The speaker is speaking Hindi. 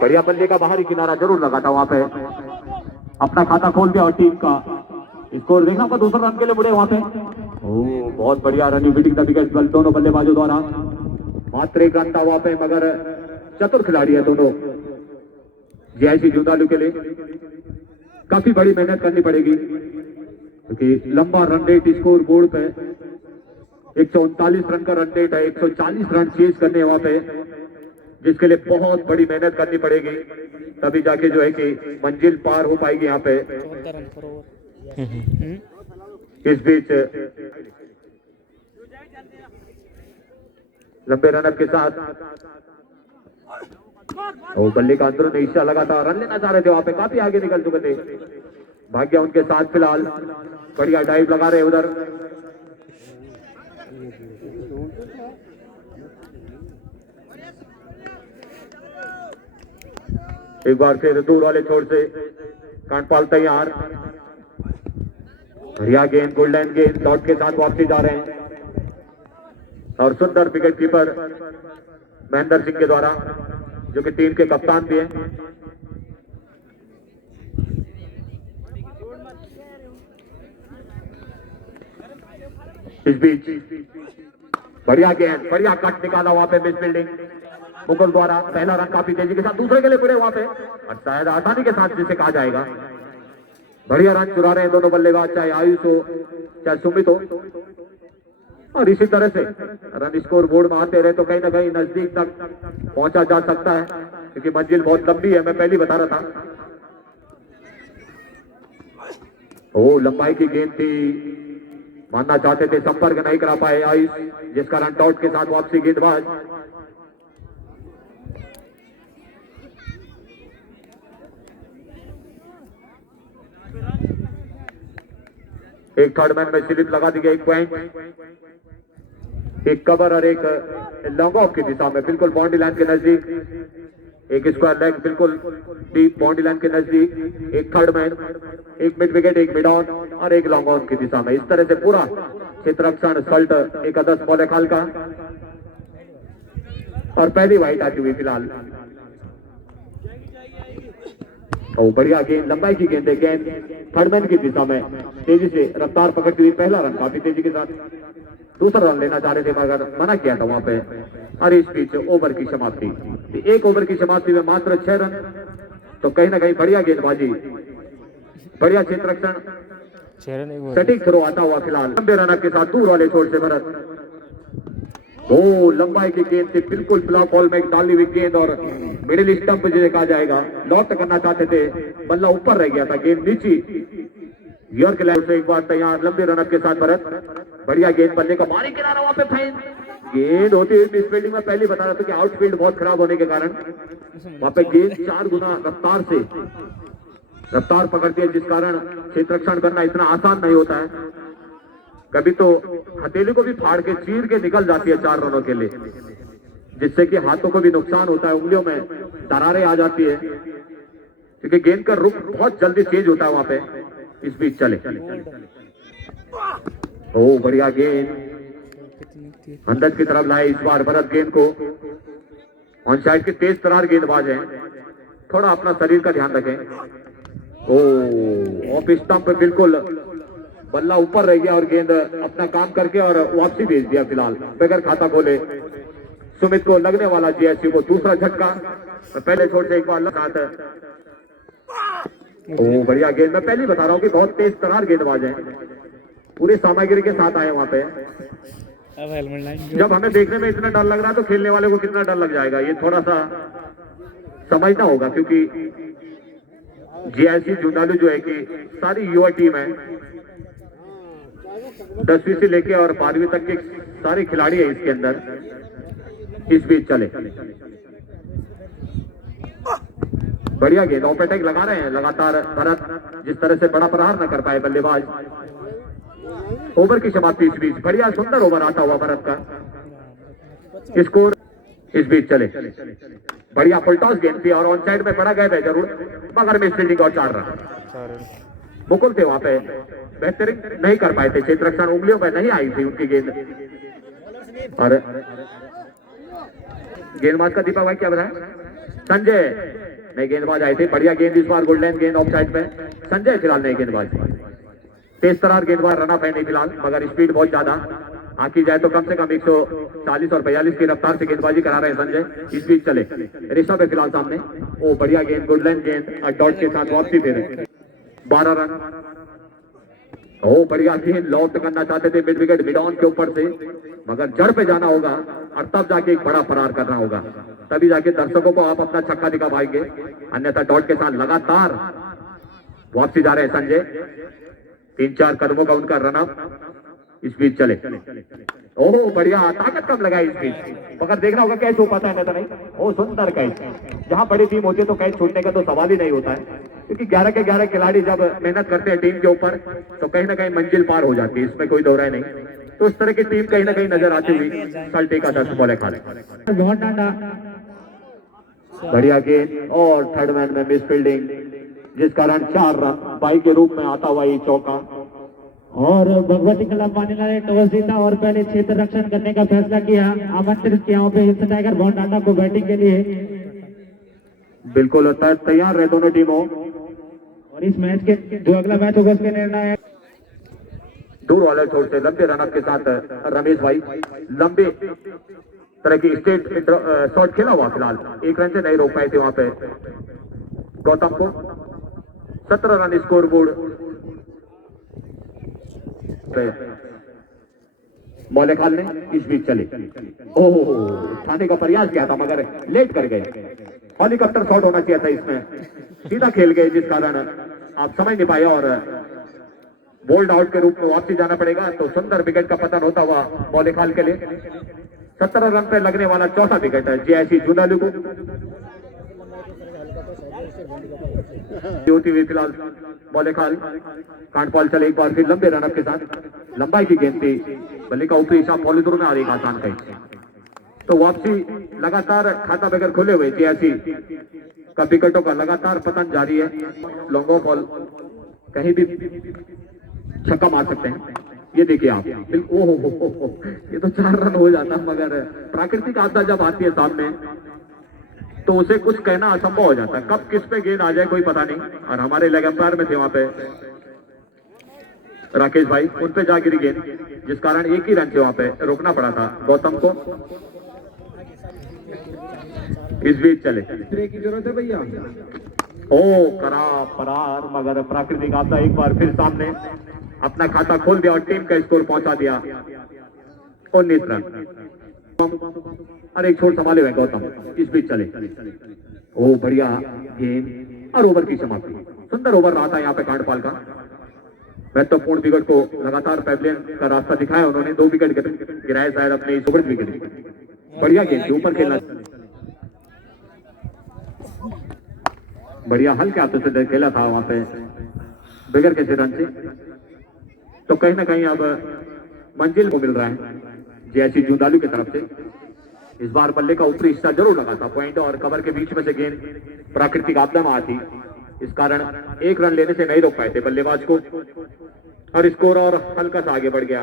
बढ़िया बल्ले का बाहरी किनारा जरूर लगा था वहां पे, अपना खाता खोल दिया और टीम का स्कोर देखा आपका दूसरा रन के लिए मुड़े वहां पे। ओ बहुत बढ़िया रनिंग बीटिंग द विकेट दोनों बल्लेबाजों द्वारा। मात्र एक रन था वहां पे, मगर चतुर खिलाड़ी है दोनों जीआईसी झुंझुनू के लिए। काफी बड़ी मेहनत करनी पड़ेगी क्योंकि लंबा रन रेट स्कोर बोर्ड पे 139 रन का रन रेट है, 140 रन चेज करने वहां पे, जिसके लिए बहुत बड़ी मेहनत करनी पड़ेगी, तभी जाके जो है कि मंजिल पार हो पाएगी यहाँ पे। इस बीच लंबे रनअप के साथ वो बल्ले का अंदर हिस्सा लगा था, रन लेना चाह रहे थे वहां पे, काफी आगे निकल चुके थे। भाग्य उनके साथ फिलहाल, बढ़िया डाइव लगा रहे उधर। एक बार फिर दूर वाले छोर से कांटपाल तैयार, बढ़िया गेंद, गोल्डन गेंद डॉट के साथ वापसी जा रहे हैं और सुंदर विकेट कीपर महेंद्र सिंह के द्वारा, जो कि टीम के कप्तान भी हैं। इस बीच बढ़िया गेंद, बढ़िया कट निकाला वहां पे, मिस फील्डिंग मुकुल द्वारा। पहला रन काफी तेजी के साथ, दूसरे के लिए पड़े वहां पे और शायद आसानी के साथ जिसे कहा जाएगा। बढ़िया रन चुरा रहे हैं दोनों बल्लेबाज, चाहे आयुष हो चाहे सुमित हो, और इसी तरह से रन स्कोर बोर्ड में आते रहे तो कहीं ना कहीं नजदीक तक पहुंचा जा सकता है, क्योंकि मंजिल बहुत लंबी है, मैं पहले बता रहा था। ओ लंबाई की गेंद थी, मानना चाहते थे, संपर्क नहीं करा पाए आयुष, जिस कारण डॉट के साथ वापसी गेंदबाज। एक थर्ड मैन में स्लिप लगा दी गई, एक पॉइंट, एक कवर और एक लॉन्ग ऑफ की दिशा में, बिल्कुल बाउंड्री लाइन के नजदीक, एक स्क्वायर लेग बिल्कुल डीप बाउंड्री लाइन के नजदीक, एक थर्ड मैन, एक मिड विकेट, एक मिड ऑन और एक लॉन्ग ऑन की दिशा में। इस तरह से पूरा क्षेत्ररक्षण सल्ट एकादश बॉल खाल का, और पहली वाइट आती हुई फिलहाल। ओ बढ़िया गेंद, लंबाई की गेंद है, गेंद थर्डमैन की दिशा में तेजी से रफ्तार पकड़ती हुई, पहला रन काफी तेजी के साथ, दूसरा रन लेना चाह रहे थे मगर मना किया था वहां पे। और इस बीच ओवर की समाप्ति, एक ओवर की समाप्ति में मात्र 6 रन, तो कहीं ना कहीं बढ़िया गेंदबाजी, बढ़िया क्षेत्ररक्षण, सटीक थ्रो आता हुआ फिलहाल लंबे रन के साथ दूर वाले छोर से भरत। ओ लंबाई की गेंद थी, बिल्कुल ब्लॉक बॉल में डाली हुई गेंद और मिडिल स्टंप जिसे कहा जाएगा, लॉक करना चाहते थे, बल्ला ऊपर रह गया था, गेंद नीची गियर के लेवल से। एक बार तैयार लंबे रन के साथ भरत, बढ़िया गेंद, बल्ले का बाहरी किनारा वहां पे फेंक, गेंद होती हुई मिस फील्डिंग में। पहले बता रहा था कि आउटफील्ड बहुत खराब होने के कारण वहां पे गेंद 4 गुना रफ्तार से रफ्तार पकड़ती है, जिस कारण क्षेत्ररक्षण करना इतना आसान नहीं होता है। कभी तो हथेली को भी फाड़ के चीर के निकल जाती है 4 रनों के लिए, जिससे कि हाथों को भी नुकसान होता है, उंगलियों में दरारें आ जाती है, क्योंकि गेंद का रुख बहुत जल्दी चेंज होता है वहां पे। इस बीच चले, ओ बढ़िया गेंद अंदर की तरफ लाए इस बार भरत गेंद को। ऑन साइड के तेज तरार गेंदबाज हैं, थोड़ा अपना शरीर का ध्यान रखें। ओ ऑफ स्टंप पे बिल्कुल बल्ला ऊपर रह गया और गेंद अपना काम करके और वापसी भेज दिया फिलहाल, बगैर खाता खोले। सुमित को लगने वाला जीएससी को दूसरा झटका, पहले छोड़ से एक बार साथ है। ओ बढ़िया गेंद, मैं पहले बता रहा हूँ कि बहुत तेज तरार गेंदबाज हैं, पूरी सामग्री के साथ आए वहां पे। जब हमें देखने में इतना डर लग रहा है तो खेलने वाले को कितना डर लग जाएगा, ये थोड़ा सा समझना होगा, क्योंकि जीआईसी झुंझुनू जो है कि सारी युवा टीम है, 10वीं से लेके और 12वीं तक के सारे खिलाड़ी है इसके अंदर। इस बीच चले, बढ़िया गेंद, ऑफ अटैक लगा रहे हैं लगातार भरत, जिस तरह से बड़ा प्रहार न कर पाए बल्लेबाज। ओवर की समाप्ति इस बीच, बढ़िया सुंदर ओवर आता हुआ भरत का स्कोर। इस बीच चले, बढ़िया फुल टॉस गेंद थी और ऑन साइड में पड़ा गया जरूर, मगर मिस फील्डिंग और 4 रन। मुकुल थे वहां पे, बेहतरीन नहीं कर पाए थे क्षेत्ररक्षण, उंगलियों में नहीं आई थी उनकी गेंद। और गेंदबाज का दीपक भाई क्या बताया? संजय नए गेंदबाज आए थे, बढ़िया गेंद इस बार, गुडलैंड गेंद ऑफ साइड पे। संजय फिलहाल नए गेंदबाज, तेज तरार गेंदबाज, रन अप है नहीं फिलहाल, मगर स्पीड बहुत ज्यादा आकी जाए तो कम से कम 140 और 42 की रफ्तार से गेंदबाजी करा रहे हैं संजय। इस बीच चले ऋषभ है फिलहाल सामने। ओ बढ़िया गेंद, गुडलैंड गेंद डॉट के साथ वापसी फिर 12 रन। ओ बढ़िया गेंद, लॉफ्ट करना चाहते थे मिड विकेट मिड ऑन के ऊपर से, मगर जड़ पे जाना होगा और तब जाके एक बड़ा फरार करना होगा, तभी जाके दर्शकों को आप अपना छक्का दिखा पाएंगे, अन्यथा डॉट के साथ लगातार वापसी जा रहे हैं संजय। 3-4 कदमों का उनका रन अप। इस बीच चले, ओह बढ़िया, ताकत कम लगाई इस बीच, मगर देखना होगा कैच हो पाता है नहीं। ओ सुंदर कैच, जहां बड़ी टीम होती है तो कैच छूटने का तो सवाल ही नहीं होता है, क्योंकि 11 के 11 खिलाड़ी जब मेहनत करते हैं टीम के ऊपर तो कहीं ना कहीं मंजिल पार हो जाती है, इसमें कोई दो राय नहीं। तो इस तरह की टीम कहीं ना कहीं नजर आती हुई सल्टे का 10 बॉल खा बहुत डांडा, बढ़िया गेंद और थर्ड मैन में मिस फील्डिंग, जिस कारण 4 रन बाई के रूप में आता हुआ ये चौका। और भगवती क्लब वानिला ने टॉस जीता और पहले क्षेत्र रक्षण करने का फैसला किया। आमंत्रित किया पे हिल्स टाइगर बहुत डांडा को बैटिंग के लिए। बिल्कुल तैयार रहे दोनों टीमों, और इस मैच के जो अगला मैच होगा उसके निर्णय दूर वाले छोर से लंबे रनअप के साथ रमेश भाई, लंबे तरह की स्टेट शॉट खेला हुआ, फिलहाल 1 रन से नहीं रोक पाए थे वहां पे गौतम को। 17 रन स्कोर बोर्ड मौले खाल ने। इस बीच चले, ओह उठाने का प्रयास किया था मगर लेट कर गए, हेलीकॉप्टर शॉट होना चाहिए था, इसमें सीधा खेल गए, जिस कारण आप समझ नहीं पाए और बोल्ड आउट के रूप में वापसी जाना पड़ेगा। तो सुंदर विकेट का पतन होता हुआ मौले खाल के लिए। 17 रन पे लगने वाला चौथा विकेट है जेआईसी जुनालू को होती हुई फिलहाल मौले खाल। कांटपाल चले एक बार फिर लंबे रनअप के साथ, लंबाई की गेंद थी, बल्ले का ऊपरी हिसाब पॉलिथ्रो में आ रही आसान कहीं, तो वापसी लगातार खाता बगैर खुले हुए जेआईसी का विकेटों का लगातार पतन जारी है। लॉन्ग बॉल कहीं भी छक्का मार सकते हैं, ये देखिए आप, ओहो ये तो 4 रन हो जाता, मगर प्राकृतिक आपदा जब आती है सामने तो उसे कुछ कहना असंभव हो जाता है, कब किस पे गेंद आ जाए कोई पता नहीं। और हमारे लेग अंपायर में थे वहां पे राकेश भाई, उन पे जा गिरी गेंद, जिस कारण 1 ही रन से वहां पे रोकना पड़ा था गौतम को। इस बीच चले, की जरूरत है भैया। ओ करा फरार, मगर प्राकृतिक आपदा एक बार फिर सामने अपना खाता खोल दिया और टीम का स्कोर पहुंचा दिया 19 रन। और एक छोर संभाले हुए गौतम। इस बीच चले, ओ बढ़िया गेंद और ओवर की समाप्ति, सुंदर ओवर रहा था यहाँ पे कांडपाल का। महत्वपूर्ण विकेट को लगातार पैवलियन का रास्ता दिखाया उन्होंने, 2 विकेट गिराए शायद अपने इस ओवर विकेट। बढ़िया गेंद के ऊपर खेलना, बढ़िया हल्के हाथों से खेला था वहां पे बगैर किसी रन से, तो कहीं ना कहीं अब मंजिल को मिल रहा है जेआईसी जुंदालू की तरफ से। इस बार बल्ले का ऊपरी हिस्सा जरूर लगा था, पॉइंट और कवर के बीच में से गेंद प्राकृतिक आपदा में आती, इस कारण 1 रन लेने से नहीं रोक पाए थे बल्लेबाज को, और स्कोर और हल्का सा आगे बढ़ गया